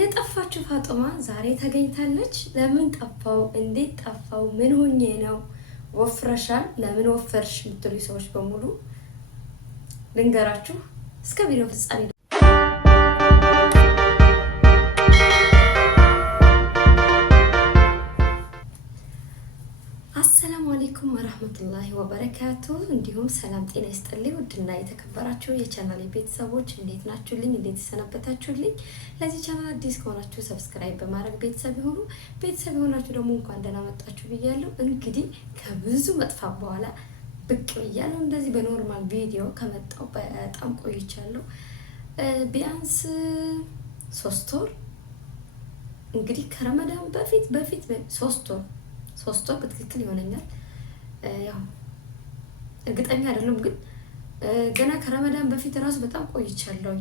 የጠፋችው ፋጡማ ዛሬ ተገኝታለች። ለምን ጠፋው? እንዴት ጠፋው? ምን ሆኜ ነው? ወፍረሻል? ለምን ወፈርሽ? የምትሉ ሰዎች በሙሉ ልንገራችሁ እስከ ቪዲዮ ፍጻሜ። አሰላሙ አለይኩም ወራህመቱላሂ ወበረካቱ። እንዲሁም ሰላም ጤና ይስጥልኝ። ውድና የተከበራችሁ የቻናሌ ቤተሰቦች እንዴት ናችሁልኝ? እንዴት ይሰነበታችሁልኝ? ለዚህ ቻናል አዲስ ከሆናችሁ ሰብስክራይብ በማድረግ ቤተሰብ ይሁኑ። ቤተሰብ የሆናችሁ ደግሞ እንኳን ደህና መጣችሁ ብያለሁ። እንግዲህ ከብዙ መጥፋት በኋላ ብቅ ብያለሁ። እንደዚህ በኖርማል ቪዲዮ ከመጣሁ በጣም ቆይቻለሁ። ቢያንስ 3 ወር እንግዲህ ከረመዳን በፊት 3 ወር በትክክል ይሆነኛል። ያው እርግጠኛ አይደለም ግን ገና ከረመዳን በፊት ራሱ በጣም ቆይቻለሁ።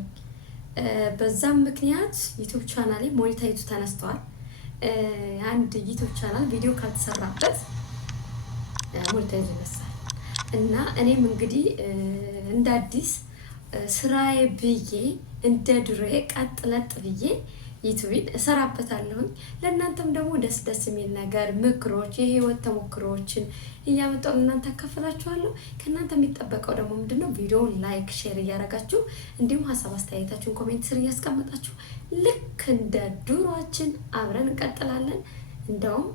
በዛም ምክንያት ዩቲዩብ ቻናሌ ሞኔታይዙ ተነስተዋል። አንድ ዩቲዩብ ቻናል ቪዲዮ ካልተሰራበት ሞኔታይዙ ይነሳል እና እኔም እንግዲህ እንደ አዲስ ስራዬ ብዬ እንደ ድሮዬ ቀጥለጥ ብዬ ዩቲዩብን እሰራበታለሁ። ለእናንተም ደግሞ ደስ የሚል ነገር ምክሮች፣ የህይወት ተሞክሮዎችን እያመጣሁ ለእናንተ አካፍላችኋለሁ። ከእናንተ የሚጠበቀው ደግሞ ምንድነው? ቪዲዮውን ላይክ፣ ሼር እያደረጋችሁ እንዲሁም ሀሳብ አስተያየታችሁን ኮሜንት ስር እያስቀመጣችሁ ልክ እንደ ድሮአችን አብረን እንቀጥላለን። እንደውም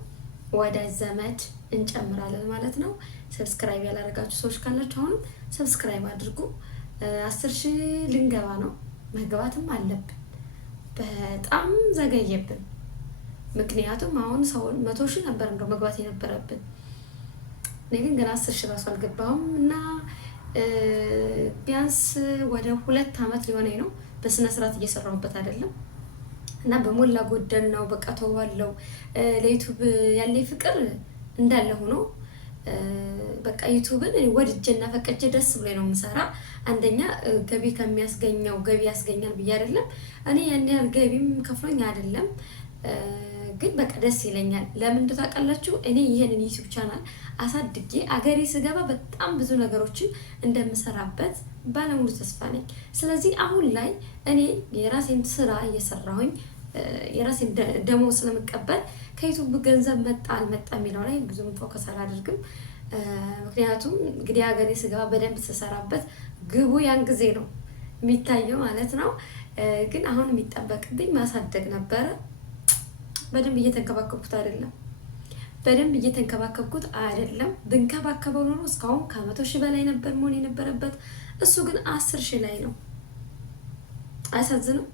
ወዳጅ ዘመድ እንጨምራለን ማለት ነው። ሰብስክራይብ ያላደረጋችሁ ሰዎች ካላችሁ አሁንም ሰብስክራይብ አድርጉ። 10,000 ልንገባ ነው፣ መግባትም አለብን። በጣም ዘገየብን። ምክንያቱም አሁን ሰው 100,000 ነበር እንደው መግባት የነበረብን። እኔ ግን ገና 10,000 ራሱ አልገባሁም እና ቢያንስ ወደ 2 ዓመት ሊሆነኝ ነው በስነ ስርዓት እየሰራሁበት አይደለም እና በሞላ ጎደል ነው በቃ ተዋለው። ለዩቲዩብ ያለኝ ፍቅር እንዳለ ሆኖ በቃ ዩቲዩብን ወድጄና ፈቅጄ ደስ ብሎኝ ነው የምሰራ። አንደኛ ገቢ ከሚያስገኘው ገቢ ያስገኛል ብዬ አይደለም፣ እኔ ያን ያህል ገቢም ከፍሎኝ አይደለም፣ ግን በቃ ደስ ይለኛል። ለምን እንደታውቃላችሁ? እኔ ይሄንን ዩቲዩብ ቻናል አሳድጌ አገሬ ስገባ በጣም ብዙ ነገሮችን እንደምሰራበት ባለሙሉ ተስፋ ነኝ። ስለዚህ አሁን ላይ እኔ የራሴን ስራ እየሰራሁኝ የራሴን ደሞዝ ስለምቀበል ከዩቲዩብ ገንዘብ መጣ አልመጣ የሚለው ላይ ብዙም ፎከስ አላደርግም። ምክንያቱም እንግዲህ ሀገሬ ስገባ በደንብ ስሰራበት ግቡ ያን ጊዜ ነው የሚታየው ማለት ነው። ግን አሁን የሚጠበቅብኝ ማሳደግ ነበረ። በደንብ እየተንከባከብኩት አይደለም። ብንከባከበው ኖሮ እስካሁን ከ100,000 በላይ ነበር መሆን የነበረበት። እሱ ግን 10,000 ላይ ነው። አያሳዝንም?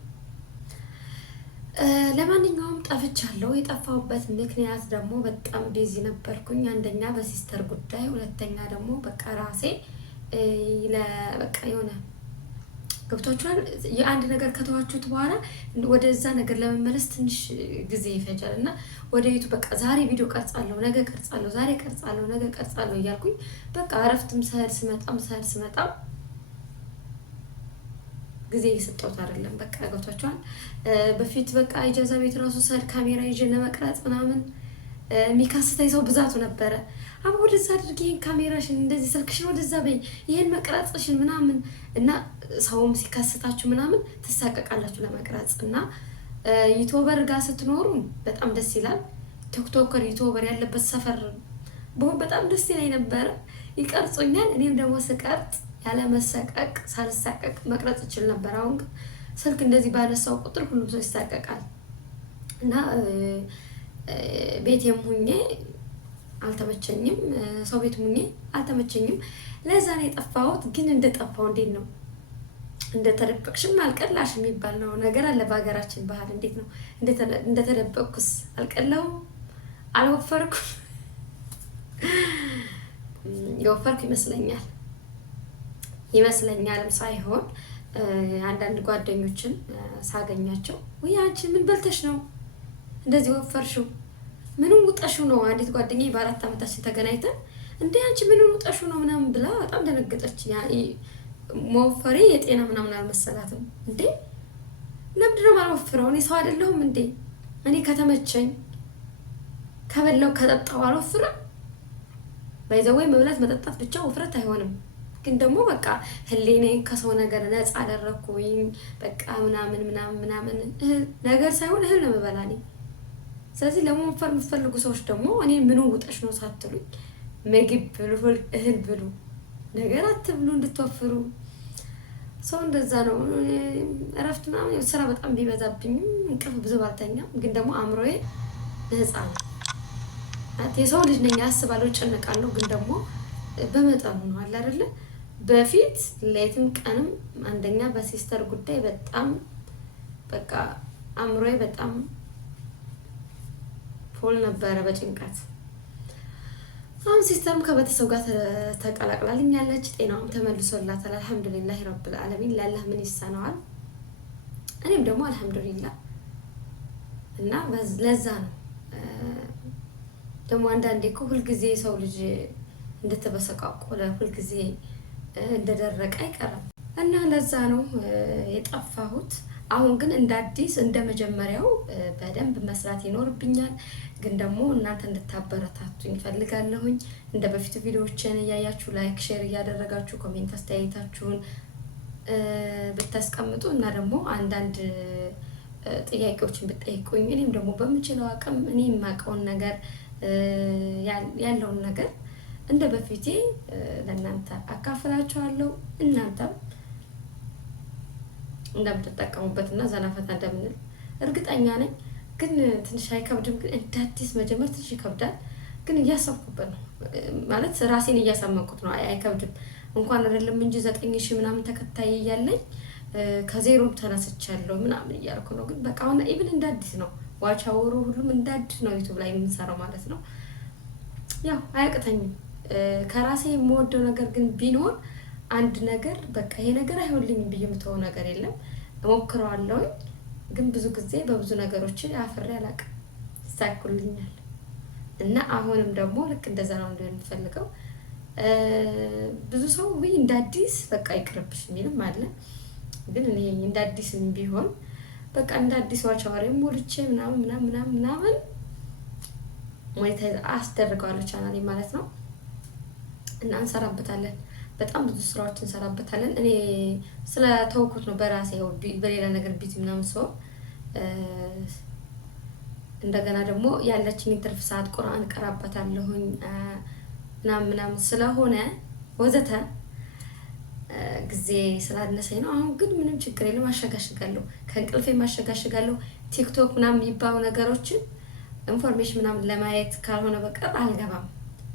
ለማንኛውም ጠፍቻለሁ። የጠፋሁበት ምክንያት ደግሞ በጣም ቢዚ ነበርኩኝ። አንደኛ በሲስተር ጉዳይ፣ ሁለተኛ ደግሞ በቃ ራሴ በቃ የሆነ ገብቷችኋል። የአንድ ነገር ከተዋችሁት በኋላ ወደዛ ነገር ለመመለስ ትንሽ ጊዜ ይፈጃል እና ወደ ዩቲዩብ በቃ ዛሬ ቪዲዮ ቀርጻለሁ፣ ነገ ቀርጻለሁ፣ ዛሬ ቀርጻለሁ፣ ነገ ቀርጻለሁ እያልኩኝ በቃ እረፍትም ሰህድ ስመጣም ጊዜ እየሰጠሁት አይደለም። በቃ ገብቷችኋል። በፊት በቃ ኢጃዛ ቤት ራሱ ሰህድ ካሜራ ይዤ ለመቅረጽ ምናምን የሚካስተኝ ሰው ብዛቱ ነበረ። አሁን ወደዛ አድርጊ፣ ይሄን ካሜራሽን እንደዚህ ስልክሽን ወደዛ በይ፣ ይሄን መቅረጽሽን ምናምን እና ሰውም ሲካስታችሁ ምናምን ትሳቀቃላችሁ ለመቅረጽ እና ዩቲዩበር ጋር ስትኖሩ በጣም ደስ ይላል። ቲክቶከር ዩቲዩበር ያለበት ሰፈር በሆን በጣም ደስ ይለኝ ነበረ። ይቀርጹኛል፣ እኔም ደግሞ ስቀርጽ ያለ መሰቀቅ ሳልሳቀቅ መቅረጽ እችል ነበር። አሁን ግን ስልክ እንደዚህ ባነሳው ቁጥር ሁሉም ሰው ይሳቀቃል እና ቤቴም ሁኜ አልተመቸኝም፣ ሰው ቤት ሁኜ አልተመቸኝም። ለዛ ነው የጠፋሁት። ግን እንደጠፋው እንዴት ነው እንደተደበቅሽም አልቀላሽ የሚባል ነው ነገር አለ በሀገራችን ባህል። እንዴት ነው እንደተደበቅኩስ አልቀላውም፣ አልወፈርኩም። የወፈርኩ ይመስለኛልም ሳይሆን አንዳንድ ጓደኞችን ሳገኛቸው ወይ አንቺ ምን በልተሽ ነው እንደዚህ ወፈርሽው? ምንም ውጠሽው ነው? አንዲት ጓደኛዬ በ4 ዓመታችን ተገናኝተን እንዴ አንቺ ምን ውጠሽው ነው ምናምን ብላ በጣም ደነገጠች። መወፈሬ የጤና ምናምን አልመሰላትም። እንዴ ለምንድን ነው የማልወፍረው? እኔ ሰው አይደለሁም እንዴ? እኔ ከተመቸኝ ከበላው ከጠጣው አልወፍርም። ባይዘው መብላት መጠጣት ብቻ ውፍረት አይሆንም። ግን ደግሞ በቃ ህሊናዬን ከሰው ነገር ነፃ አደረኩኝ። በቃ ምናምን ነገር ሳይሆን እህል ነው የምበላ እኔ። ስለዚህ ለመወፈር የምትፈልጉ ሰዎች ደግሞ እኔ ምን ውጠሽ ነው ሳትሉኝ ምግብ ብሉ፣ እህል ብሉ፣ ነገር አትብሉ እንድትወፍሩ። ሰው እንደዛ ነው። እረፍት ምናምን ስራ በጣም ቢበዛብኝም እንቅልፍ ብዙ ባልተኛም ግን ደግሞ አእምሮዬ ነፃ ነው። የሰው ልጅ ነኝ፣ አስባለሁ፣ ጨነቃለሁ፣ ግን ደግሞ በመጠኑ ነው አለ አይደለ? በፊት ሌትም ቀንም አንደኛ በሲስተር ጉዳይ በጣም በቃ አእምሮዬ በጣም ፎል ነበረ በጭንቀት። አሁን ሲስተርም ከቤተሰብ ጋር ተቀላቅላልኛለች፣ ጤናውም ተመልሶላታል። አልሐምዱሊላህ ረብል ዓለሚን። ለአላህ ምን ይሳነዋል? እኔም ደግሞ አልሐምዱሊላህ እና ለዛ ነው ደግሞ አንዳንዴ እኮ ሁልጊዜ ሰው ልጅ እንደተበሰቃቆለ ሁልጊዜ እንደደረቀ አይቀርም እና ለዛ ነው የጠፋሁት። አሁን ግን እንደ አዲስ እንደ መጀመሪያው በደንብ መስራት ይኖርብኛል። ግን ደግሞ እናንተ እንድታበረታቱኝ ፈልጋለሁኝ። እንደ በፊቱ ቪዲዮዎችን እያያችሁ ላይክ፣ ሼር እያደረጋችሁ ኮሜንት አስተያየታችሁን ብታስቀምጡ እና ደግሞ አንዳንድ ጥያቄዎችን ብትጠይቁኝ እኔም ደግሞ በምችለው አቅም እኔ የማውቀውን ነገር ያለውን ነገር እንደ በፊቴ ለእናንተ አካፍላችኋለሁ። እናንተም እንደምትጠቀሙበት እና ዘናፈታ እንደምንል እርግጠኛ ነኝ። ግን ትንሽ አይከብድም? ግን እንደ አዲስ መጀመር ትንሽ ይከብዳል። ግን እያሰብኩበት ነው ማለት ራሴን እያሳመንኩት ነው። አይከብድም እንኳን አይደለም እንጂ 9000 ምናምን ተከታይ እያለኝ ከዜሮም ተነስቻለሁ ምናምን እያልኩ ነው። ግን በቃ አሁን ኢቭን እንደ አዲስ ነው ዋች አወሩ ሁሉም እንደ አዲስ ነው ዩቲዩብ ላይ የምንሰራው ማለት ነው። ያው አያቅተኝም። ከራሴ የምወደው ነገር ግን ቢኖር አንድ ነገር በቃ ይሄ ነገር አይሆንልኝም ብዬ የምተወው ነገር የለም። እሞክረዋለሁ። ግን ብዙ ጊዜ በብዙ ነገሮች አፍሬ አላውቅም፣ ይሳኩልኛል። እና አሁንም ደግሞ ልክ እንደዛ ነው እንደሆነ የምፈልገው። ብዙ ሰው ወይ እንደ አዲስ በቃ ይቅርብሽ የሚልም አለ። ግን እኔ እንደ አዲስም ቢሆን በቃ እንደ አዲስ ዋች አወሬም ሞልቼ ምናምን ሞኔታይዝ አስደርገዋለሁ ቻናሌ ማለት ነው። እና እንሰራበታለን፣ በጣም ብዙ ስራዎች እንሰራበታለን። እኔ ስለተውኩት ነው በራሴ በሌላ ነገር ቢዚ ምናምን ሰው እንደገና ደግሞ ያለችኝ ትርፍ ሰዓት ቁርአን ቀራበታለሁኝ ምናምን ስለሆነ ወዘተ ጊዜ ስላነሰኝ ነው። አሁን ግን ምንም ችግር የለም፣ አሸጋሽጋለሁ፣ ከእንቅልፌ ማሸጋሽጋለሁ። ቲክቶክ ምናምን የሚባሉ ነገሮችን ኢንፎርሜሽን ምናምን ለማየት ካልሆነ በቀር አልገባም።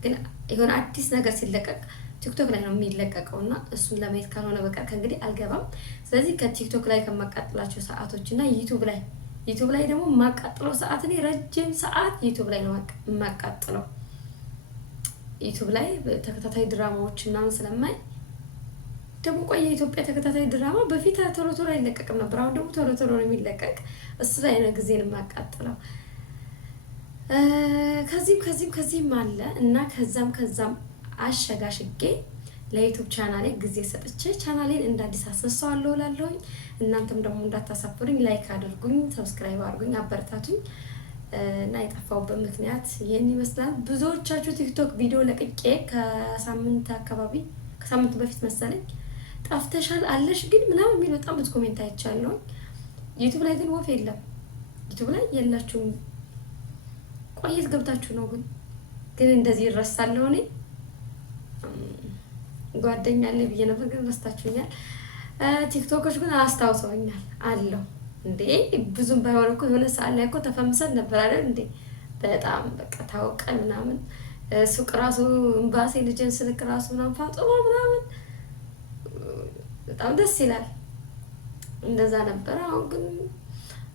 ግን የሆነ አዲስ ነገር ሲለቀቅ ቲክቶክ ላይ ነው የሚለቀቀው እና እሱን ለማየት ካልሆነ በቀር ከእንግዲህ አልገባም። ስለዚህ ከቲክቶክ ላይ ከማቃጥላቸው ሰዓቶች እና ዩቲዩብ ላይ ደግሞ የማቃጥለው ሰዓት እኔ ረጅም ሰዓት ዩቲዩብ ላይ ነው የማቃጥለው። ዩቲዩብ ላይ ተከታታይ ድራማዎች ምናምን ስለማይ ደግሞ ቆየ የኢትዮጵያ ተከታታይ ድራማ በፊት ቶሎ አይለቀቅም ነበር። አሁን ደግሞ ቶሎ ነው የሚለቀቅ። እሱ ላይ ነው ጊዜን የማቃጥለው። ከዚህም አለ እና ከዛም አሸጋሽጌ ለዩቲዩብ ቻናሌ ጊዜ ሰጥቼ ቻናሌን እንደ አዲስ አስነሳዋለሁ እላለሁኝ። እናንተም ደግሞ እንዳታሳፍሩኝ፣ ላይክ አድርጉኝ፣ ሰብስክራይብ አድርጉኝ፣ አበረታቱኝ። እና የጠፋሁበት ምክንያት ይህን ይመስላል። ብዙዎቻችሁ ቲክቶክ ቪዲዮ ለቅቄ ከሳምንት በፊት መሰለኝ ጠፍተሻል አለሽ ግን ምናምን የሚል በጣም ብዙ ኮሜንት አይቻለሁ። ዩቲዩብ ላይ ግን ወፍ የለም። ዩቲዩብ ላይ የላችሁም። ቆየት ገብታችሁ ነው ግን እንደዚህ ይረሳለሁ። እኔ ጓደኛ አለኝ ብዬ ነበር ግን ረስታችሁኛል። ቲክቶኮች ግን አስታውሰውኛል አለው እንዴ። ብዙም ባይሆን እኮ የሆነ ሰዓት ላይ እኮ ተፈምሰን ነበር አይደል እንዴ? በጣም በቃ ታውቀን ምናምን ሱቅ ራሱ ኤምባሲ ልጅን ስልክ ራሱ ምናምን ፋጡማ ምናምን በጣም ደስ ይላል። እንደዛ ነበር። አሁን ግን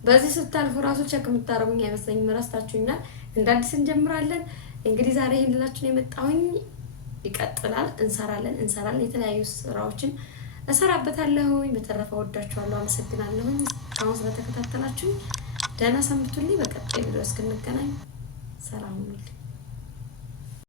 በዚህ ስታልፉ ራሱ ቸክ የምታረጉኝ አይመስለኝም። ረስታችሁኛል። እንደ አዲስ እንጀምራለን። እንግዲህ ዛሬ ይሄን ልላችሁ ነው የመጣሁኝ። ይቀጥላል። እንሰራለን። የተለያዩ ስራዎችን እሰራበታለሁኝ። በተረፈ ወዳችኋለሁ። አመሰግናለሁኝ አሁን ስለተከታተላችሁ። ደህና ሰንብቱልኝ። በቀጣይ ቪዲዮ እስክንገናኝ ሰላም ሁኑልኝ።